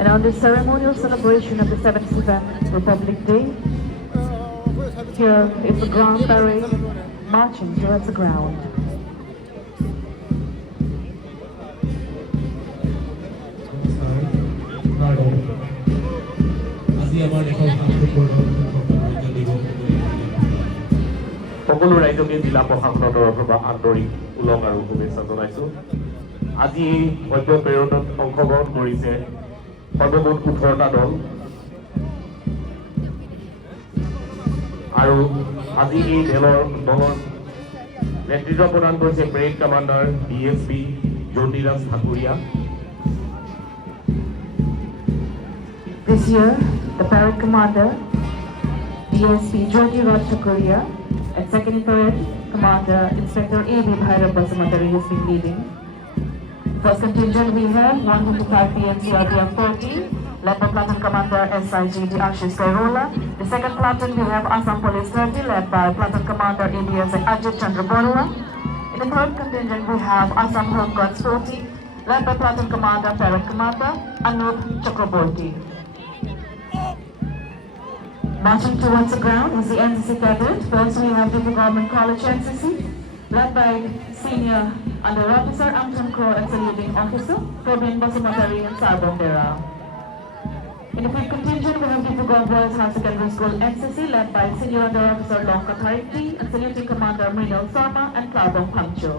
And on this ceremonial celebration of the 77th Republic Day, here is the Grand Parade marching towards the ground. সকলো ৰাইজকে জিলা প্ৰশাসনৰ তৰফৰ পৰা আন্তৰিক ওলগ আৰু শুভেচ্ছা জনাইছোঁ। আজি মধ্য পেৰেডত অংশগ্ৰহণ কৰিছে সৰ্বমুঠ 18টা দল আৰু আজি এই দলৰ নেতৃত্ব প্ৰদান কৰিছে parade commander DSP Jyotiraj Thakuria. This year, the parade commander DSP Jyotiraj Thakuria and second parade commander Inspector A.B. Bhairav Basumatari has been leading. First contingent we have 155 PMC RPF 40, led by Platoon Commander SIGD Ashish Kairola. The second platoon we have Assam Police 30, led by Platoon Commander ADS Ajit Chandra Borla. In the third contingent we have Assam Home Guards 40, led by Platoon Commander Parade Commander Anup Chakraborty. Marching towards the ground is the NCC cadet. First we have the Government College NCC, led by Senior Under Officer Amton Crow and Saluting Officer Probin Basumatari and Sarbon Dera. In the fifth contingent we have the Boys High Secondary School NCC, led by Senior Under Officer Longka Tharikti and Saluting Commander Mrinal Sarma and Klabong Pangcho.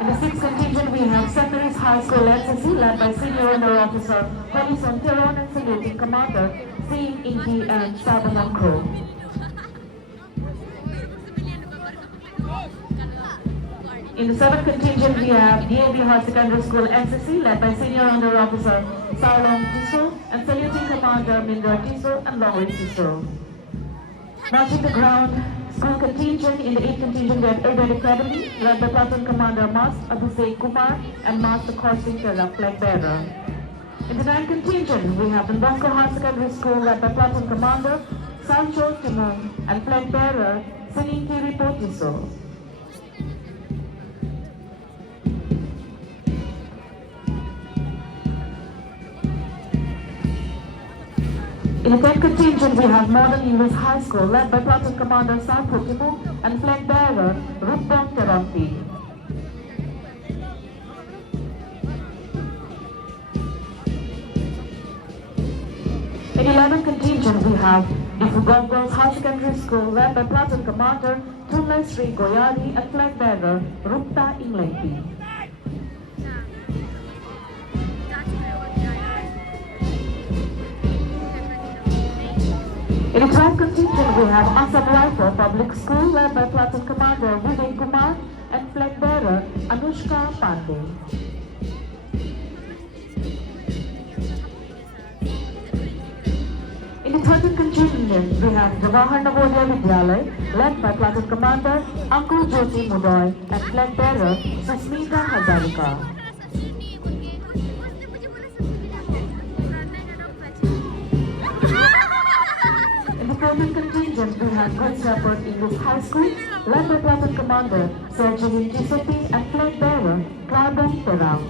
In the sixth contingent, we have St. Mary's High School NCC, led by Senior Under Officer Holison Tiron and Saluting Commander Singh Inki and Sabanam Crow. In the seventh contingent, we have DAB High Secondary School NCC, led by Senior Under Officer Sarlong Tiso and Saluting Commander Mindra Tiso and Longri Tiso. Marching the ground, school contingent. In the 8th contingent, we have Urban Academy, led by Platoon Commander Master Abhishek Kumar and Master Kaushik Tela, flag bearer. In the 9th contingent, we have Don Bosco High Secondary School, led by Platoon Commander Sancho Timon and flag bearer Singing Kiri Potiso. In the 10th contingent, we have Modern English High School, led by Platoon Commander Sarpo Timu and flag bearer Rupbong Terampi. In the 11th contingent, we have Ifugong Girls High Secondary School, led by Platoon Commander Tunlai Sri Goyari and flag bearer Rupta Inglepi. In the 12th contingent, we have Assam Rifle Public School, led by Platoon Commander Vivek Kumar and flag bearer Anushka Pandey. In the 13th contingent, we have Jawahar Navodaya Vidyalay, led by Platoon Commander Ankur Jyoti Mudoy and flag bearer Susmita Hazarika. In the 14th contingent, we have Good Shepherd English High School, led by Platoon Commander Sergeant Tisopi and flag bearer Klabong Terang.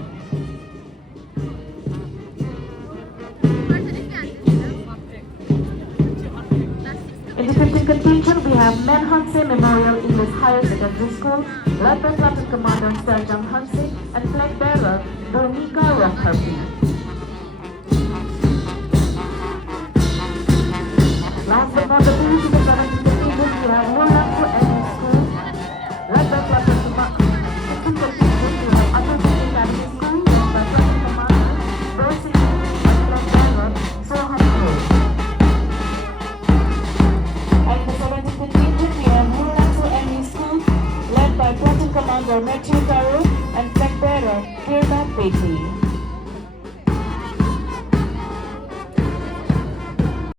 In the 15th contingent, we have Men Hanse Memorial English Higher Secondary School, led by Platoon Commander Sergeant Hanse and flag bearer Donika Rockharpi. Last but not the least, in the 17th contingent, we have Wolanpo Elementary School, led by Platoon Commander. In the 15th contingent, we have Anushka Academy School, led by Platoon Commander Bersi and flag bearer Soham Crow. And in the 17th contingent, we have Wolanpo Elementary School, led by Platoon Commander Matthew Taro and flag bearer Kirna Petty.